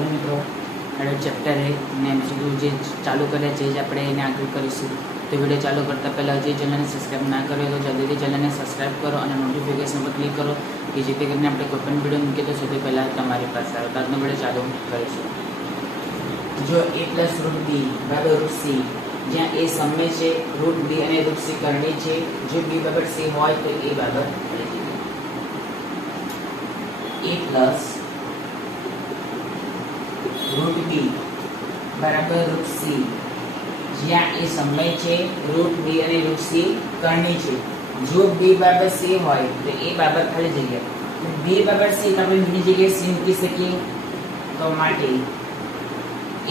Hello मित्रों हमारे chapter है ने एमसीक्यू जो चालू करे છે જ આપણે એને આગળ કરીશું। તો વિડીયો ચાલુ કરતા પહેલાં હજી ચેનલને સબસ્ક્રાઈબ ના કર્યો તો જલ્દીથી ચેનલને સબસ્ક્રાઈબ કરો અને નોટિફિકેશન પર ક્લિક કરો કે જેથી કરીને આપણે કોઈ પણ વિડીયો મૂકીએ તો સૌથી પહેલાં તમારી પાસે આવે। તો આજનો વિડીયો ચાલુ કરીશું। જો a પ્લસ રૂટ બી બરાબર રૂટ સી, જ્યાં a સમય છે, રૂટ બી અને રૂટ સી કરણી છે, જો b બરાબર c હોય તો a બરાબર a પ્લસ रूट बी बराबर रूट सी, ज्यां ए समय छे, रूट बी अने रूट सी करनी छे, जो बी बराबर सी होय तो ए बराबर खाली जग्या बी बराबर सी तो આપણે બીજી જગ્યાએ c મૂકી શકીએ તો માટે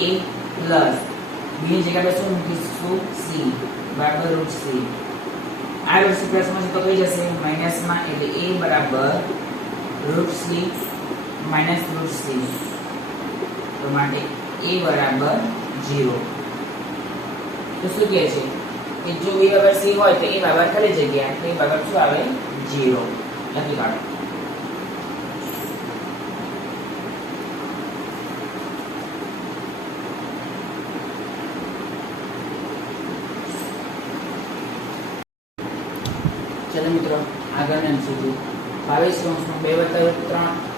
a પ્લસ b ની જગ્યાએ શું મૂકીશું c બરાબર રૂટ c। આ રૂટ c પ્લસ માં તો કઈ જશે માઈનસ માં, એટલે a બરાબર root c minus root c तो माटे a बराबर 0। तो શું કહે છે કે જો b બરાબર c હોય તો a બરાબર ખાલી જગ્યા તો a બરાબર શું આવે 0 લખી કાઢો। चलो मित्रों આગળ એમસીક્યુ 22 કૌંસમાં 2 +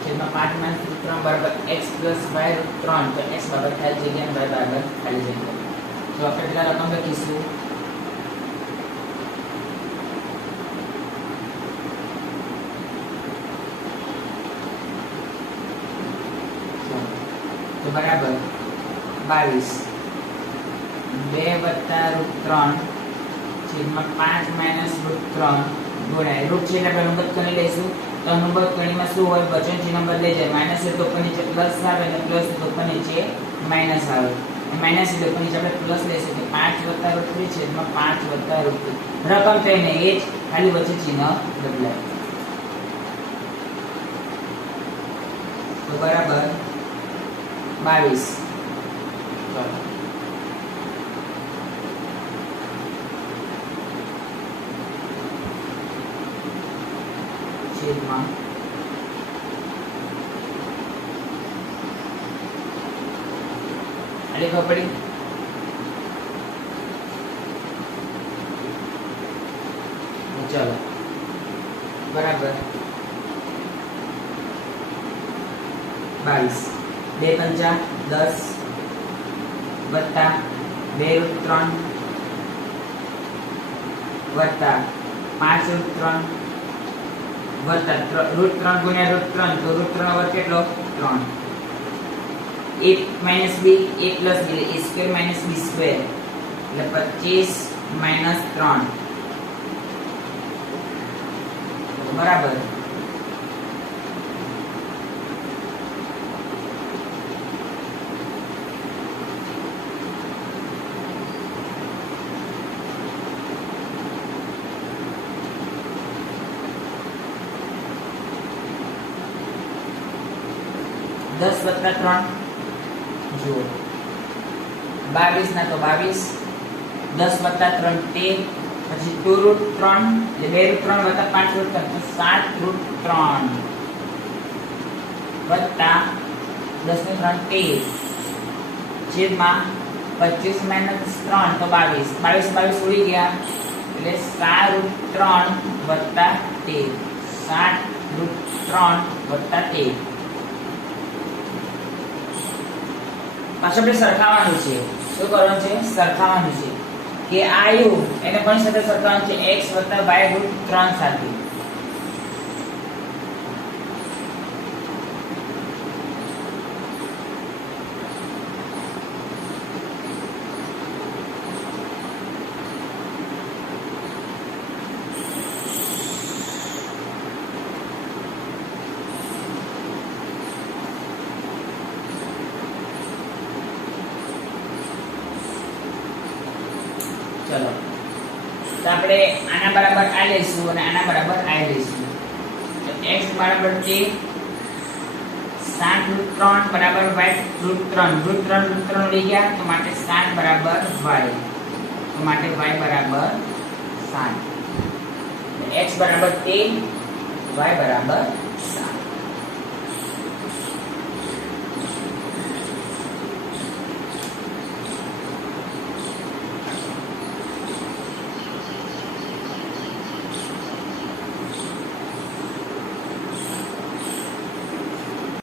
3 5 - 3 बराबर x + y √3 तो x बराबर खाली जग्या અને y बराबर खाली जग्या। तो આપણે પેલા રકમ લખીશું तो बराबर 22 2 + √3 5 - √3 गुणा रूट છે એટલે નંબર કરી લઈશું તો નંબર કણીમાં શું હોય વચન ચિહ્ન બદલાઈ જાય માઈનસ એટલે ઉપર નીચે પ્લસ આવે અને પ્લસ એટલે ઉપર નીચે માઈનસ આવે માઈનસ એટલે ઉપર નીચે આપણે પ્લસ લઈશું કે 5 + √3 છેદમાં 5 + √3 રકમ થઈને એ જ ખાલી વચ્ચે ચિહ્ન બદલાય તો બરાબર 22। ચલો છેદમાં ખબર પડી ચલો બરાબર 22 2 × 10 વત્તા 2 √3 વત્તા 5 √3 વત્તા √3 ગુણ્યા √3 તો √3 વર્ગ કેટલો 3 a - b a + b એટલે a² - b² એટલે 25 - 3 બરાબર 10 + 3 જો 22 ના તો 22 10 + 3 13 પછી 2 √3 એટલે 2 √3 વત્તા 5 √3 તો 7 √3 વત્તા 10 ને 3 13 છેદમાં 25 - 3 તો 22 22 ઉડી ગયા એટલે 7 √3 વત્તા 13 7 √3 વત્તા 13 પાછળ આપણે સરખાવવાનું છે શું કરવાનું છે સરખાવવાનું છે કે આ આવ્યું એને પણ સાથે સરખાવવાનું છે x + y √3 સાથે। चलो तो આપણે આના બરાબર આ લઈશું અને આના બરાબર આ લઈશું તો x બરાબર છે 7 √3 બરાબર y √3 લઈ ગયા તો માટે 7 બરાબર y તો માટે y બરાબર 7 x બરાબર 13 y બરાબર